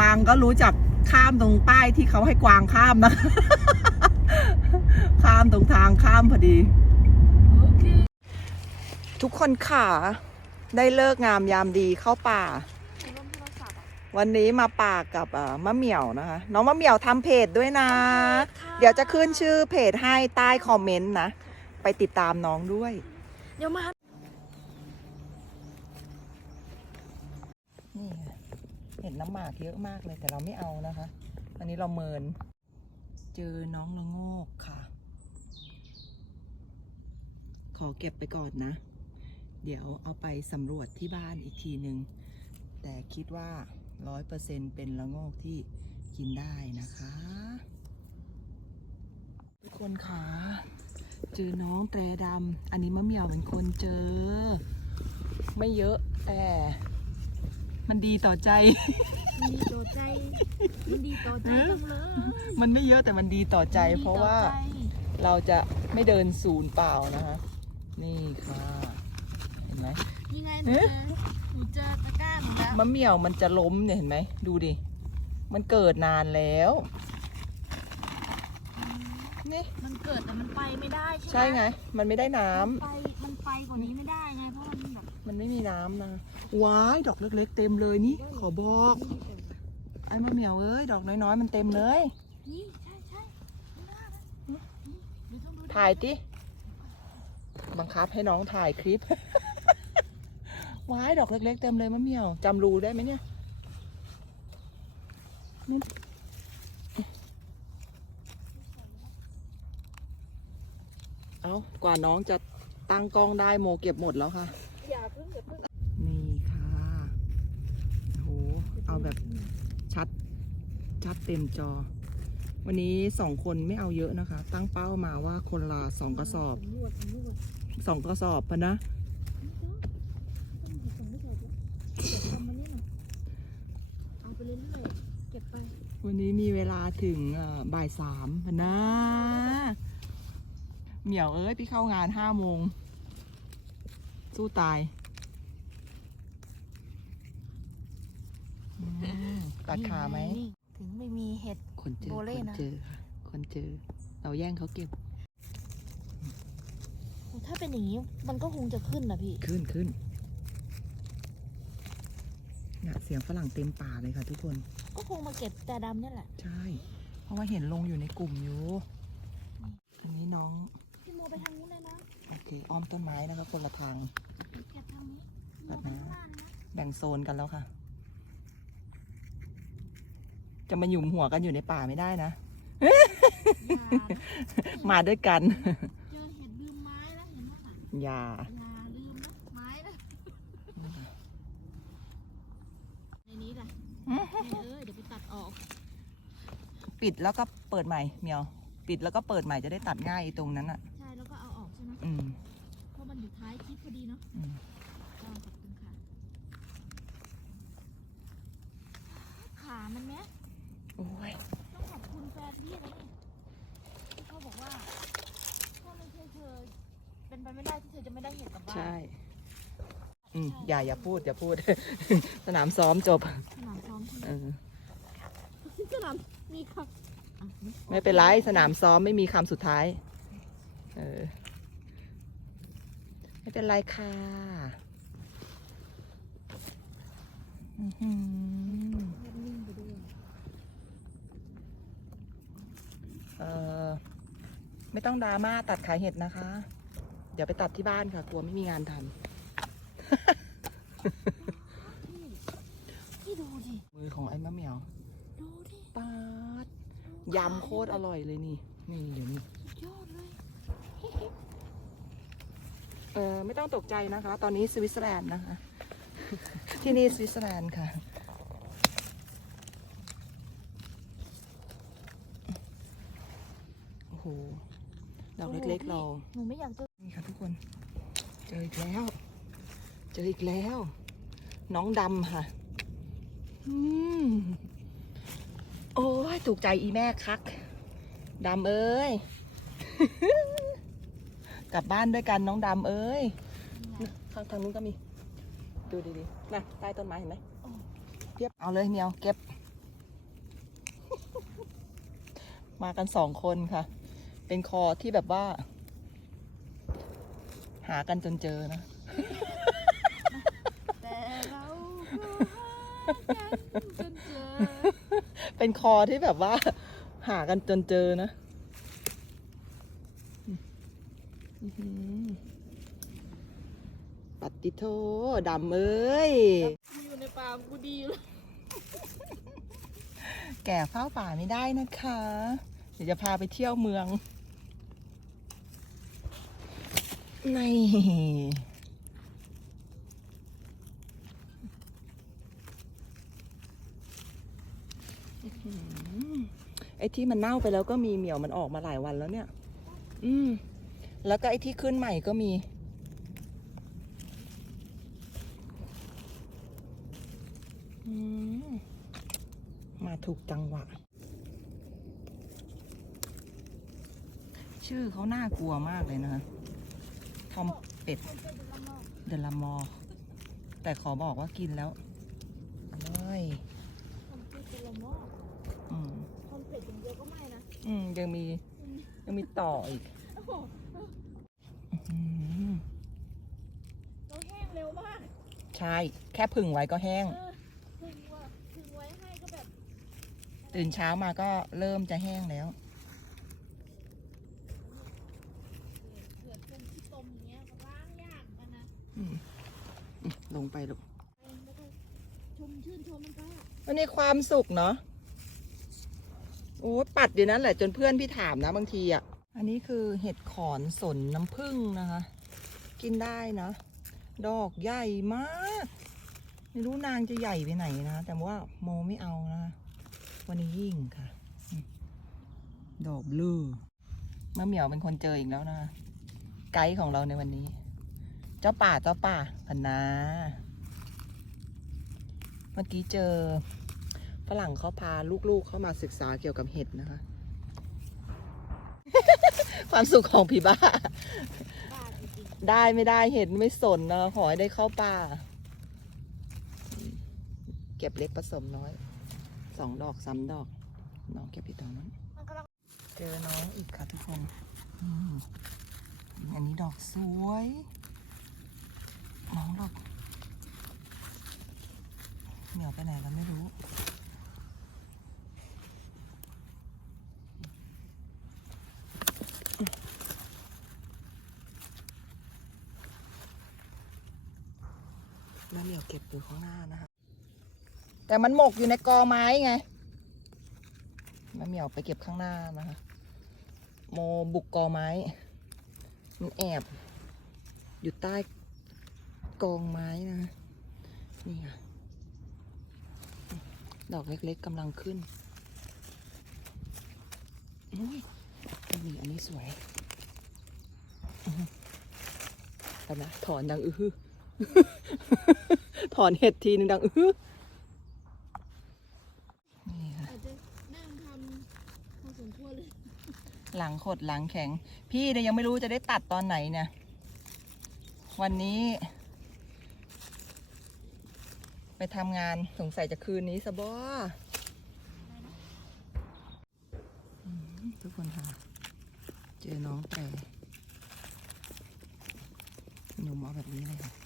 กวางก็รู้จักข้ามตรงป้ายที่เขาให้กวางข้ามนะ ข้ามตรงทางข้ามพอดี ทุกคนขาได้เลิกงามยามดีเข้าป่า วันนี้มาป่ากับเอ่อมะเหมี่ยวนะคะ น้องมะเหมี่ยวทำเพจด้วยนะเพจค่ะเดี๋ยวจะขึ้นชื่อเพจให้ใต้คอมเมนต์นะ ไปติดตามน้องด้วย เดี๋ยวมา นี่ไง เห็นน้ำหมากเยอะมากเลยแต่เราไม่เอานะคะ อันนี้เราเมิน เจอน้องละโงกค่ะ ขอเก็บไปก่อนนะ เดี๋ยวเอาไปสำรวจที่บ้านอีกทีหนึ่งแต่คิดว่าร้อยเปอร์เซ็นเป็นละโงกที่กินได้นะคะ ทุกคนคะเจอน้องแตรดำอันนี้มะเมียวเป็นคนเจอ ไม่เยอะแต่ มันดีต่อใจ มันดีต่อใจ มันดีต่อใจจังเลยมันไม่เยอะแต่มันดีต่อใจมันดีเพราะว่าต่อใจเราจะไม่เดินศูนย์เปล่านะคะ นี่ค่ะ เห็นไหมนี่ไงหนูเอ๊ะเจอหนูเจอตะกร้าหนูแล้วมะเหมี่ยวมันจะล้มเนี่ยเห็นไหม ดูดิ มันเกิดนานแล้ว นี่ มันเกิดแต่มันไปไม่ได้ใช่ไหมใช่ไง มันไม่ได้น้ำ มันไปมันไปกว่านี้ไม่ได้ไงเพราะมันแบบ มันไม่มีน้ำนะว้ายดอกเล็กๆเต็มเลยนี่ขอบอกไอ้มะเหมียวเอ้ยดอกน้อยๆมันเต็มเลยใช่ใช่ถ่ายติบังคับให้น้องถ่ายคลิปว้ายดอกเล็กๆเต็มเลยมะเหมียวจำรูได้ไหมเนี่ยเอากว่าน้องจะตั้งกล้องได้โมเก็บหมดแล้วค่ะ อย่าเพิ่งอย่าเพิ่ง นี่ค่ะ โอ้โห เอาแบบชัดชัดเต็มจอ วันนี้สองคนไม่เอาเยอะนะคะ ตั้งเป้ามาว่าคนละสองกระสอบสองกระสอบพะนะวันนี้มีเวลาถึงบ่ายสามพะนะเหมียวเอ้ยพี่เข้างานห้าโมงสู้ตายอื มตัดขาไหม นี่ถึงไม่มีเห็ด คนเจอโบเล่คนนะ เจอค่ะคนเจอ เราแย่งเขาเก็บถ้าเป็นอย่างนี้มันก็คงจะขึ้นนะพี่ ขึ้นขึ้นเนี่ยเสียงฝรั่งเต็มป่าเลยค่ะทุกคน ก็คงมาเก็บแต่ดำเนี่ยแหละ ใช่ เพราะว่าเห็นลงอยู่ในกลุ่มอยู่ อันนี้น้อง พี่โมไปทางนู้นเลยนะโอเค อ้อมต้นไม้นะคะคนละทาง เก็บทางนี้แบบไปนี้ข้างล่างนะ แบ่งโซนกันแล้วค่ะ จะมาหยุมหัวกันอยู่ในป่าไม่ได้นะอย่านะ มาด้วยกัน เจอเห็ดลืมไม้แล้วเห็นไหมล่ะอย่า อย่าลืมนะไม้นะในนี้แหละเออเดี๋ยวไปตัดออก ปิดแล้วก็เปิดใหม่เมียว ปิดแล้วก็เปิดใหม่จะได้ตัดง่ายไอ้ตรงนั้นอะ ใช่แล้วก็เอาออกใช่ไหมอืม เพราะมันอยู่ท้ายคลิปพอดีเนาะอืมก็ขอบคุณค่ะขามันไหม โอ้ยต้องขอบคุณแฟนพี่นะเนี่ยที่เขาบอกว่าถ้าไม่ใช่เธอเป็นไปไม่ได้ที่เธอจะไม่ได้เห็นกลับบ้านใช่อืมอย่าอย่าพูดอย่าพูด สนามซ้อมจบสนามซ้อมใช่ไหมเออสนามมีครับอะไม่เป็นไรสนามซ้อมไม่มีคำสุดท้าย เออ ไม่เป็นไรค่ะอื้อหือ นิ่งไปด้วย เออ ไม่ต้องดราม่าตัดขายเห็ดนะคะ เดี๋ยวไปตัดที่บ้านค่ะ กลัวไม่มีงานทพี่ดูดิำมือของไอ้มะเหมียวดูดิปาดยำโคตรอร่อยเลยนี่ นี่เดี๋ยวนี้สุดยอดเลยเออไม่ต้องตกใจนะคะ ตอนนี้สวิตเซอร์แลนด์นะคะ ที่นี่สวิตเซอร์แลนด์ค่ะ โอ้โห ดอก เล็กๆเราหนูไม่อยากจะนี่ค่ะทุกคน เจออีกแล้ว เจออีกแล้ว น้องดำค่ะอืมโอ้ยถูกใจอีแม่คักดำเอ้ย กลับบ้านด้วยกันน้องดำเอ้ยทางทางนู้นก็มี ดูดีๆนะใต้ต้นไม้เห็นไหมเทียบเอาเลยเมียวเก็บ มากันสองคนค่ะ เป็นคอที่แบบว่า หากันจนเจอนะ แต่เราก็หากันจนเจอเป็นคอที่แบบว่า หากันจนเจอนะอื้อหือปัตติโทดำเอ้ย กูอยู่ในป่ากูดีเลยแก่เฝ้าป่าไม่ได้นะคะ เดี๋ยวจะพาไปเที่ยวเมือง ในอื้อหือไอ้ที่มันเน่าไปแล้วก็มีเหมียวมันออกมาหลายวันแล้วเนี่ย อืม แล้วก็ไอ้ที่ขึ้นใหม่ก็มี อืม มาถูกจังหวะ ชื่อเขาน่ากลัวมากเลยนะคะ ทอมเป็ดคนเป็นละมอกเดลามอร์แต่ขอบอกว่ากินแล้วอร่อยคนเป็นละมอกอืมคนเป็ดอย่างเดียวก็ไม่นะอืมยังมียังมีต่ออีกโอ้โหอื้อหือเราแห้งเร็วมาก ใช่ แค่ผึ่งไว้ก็แห้งเออถึงว่าถึงไว้ให้ก็แบบ ตื่นเช้ามาก็เริ่มจะแห้งแล้ว เกิดเป็นที่ต้มอย่างเงี้ยก็ล้างยากเหมือนกันนะ อืมอืม ลงไปลูกชมชื่นชมมันไปอะมันมีความสุขเนาะโอ้ปัดอยู่นั้นแหละจนเพื่อนพี่ถามนะบางทีอะ อันนี้คือเห็ดขอนสนน้ำผึ้งนะคะ กินได้นะ ดอกใหญ่มาก ไม่รู้นางจะใหญ่ไปไหนนะ แต่ว่าโมไม่เอานะ วันนี้ยิ่งค่ะ ดอกบลูมะเหมียวเป็นคนเจออีกแล้วนะ ไกด์ของเราในวันนี้ เจ้าป่าเจ้าป่าพันนา เมื่อกี้เจอฝรั่งเขาพาลูกๆเข้ามาศึกษาเกี่ยวกับเห็ดนะคะ ความสุขของพี่บ้า ได้ไม่ได้เห็ดไม่สนนะขอให้ได้เข้าป่า เก็บเล็กผสมน้อยสองดอกสามดอก น้องเก็บอีกดอกนั้นๆมันกำลังเจอน้องอีกค่ะทุกคนอันนี้ดอกสวย น้องดอกเหนียวไปไหนแล้วไม่รู้แล้วเหนียวเก็บอยู่ข้างหน้านะคะแต่มันหมกอยู่ในกอไม้ไงมะเหมียวไปเก็บข้างหน้านะคะ โมบุกกอไม้ มันแอบ อยู่ใต้ กองไม้นะ นี่ค่ะ ดอกเล็กๆกำลังขึ้นอุ้ยนี่อันนี้สวยอื้อหือเอานะถอนดังอื้อหือถอนเห็ดทีนึงดังอื้อหือนี่ค่ะอาจจะนั่งทำพอสมควรเลยหลังขดหลังแข็ง พี่เนี่ยยังไม่รู้จะได้ตัดตอนไหนเนี่ยวันนี้ ไปทำงานสงสัยจะคืนนี้สบอทุกคนค่ะ เจอน้องแต่หนุ่มเอาแบบนี้เลยค่ะ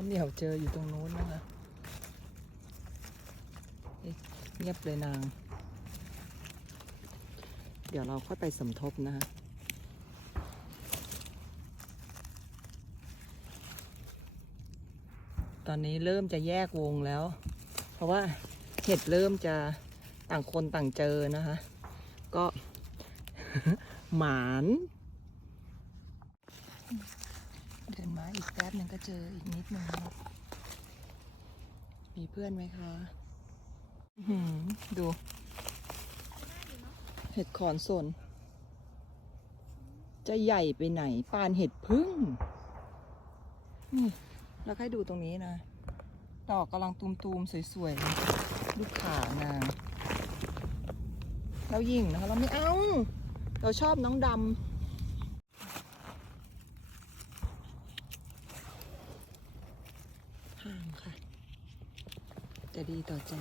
มะเหมี่ยวเจออยู่ตรงโน้นนะคะเอ๊ะเงียบเลยนาง เดี๋ยวเราค่อยไปสมทบนะคะตอนนี้เริ่มจะแยกวงแล้ว เพราะว่าเห็ดเริ่มจะต่างคนต่างเจอนะคะ ก็หมาน เดินมา อีกแป๊บหนึ่งก็เจออีกนิดหนึ่งมีเพื่อนไหมคะหือดู เห็ดขอนสน จะใหญ่ไปไหนปานเห็ดพึ่งนี่แล้วให้ดูตรงนี้นะ ดอกกำลังตูมๆ สวยๆลยลูกขานางเรายิงนะคะ เราไม่เอา เราชอบน้องดำห่างค่ะ จะดีต่อใจ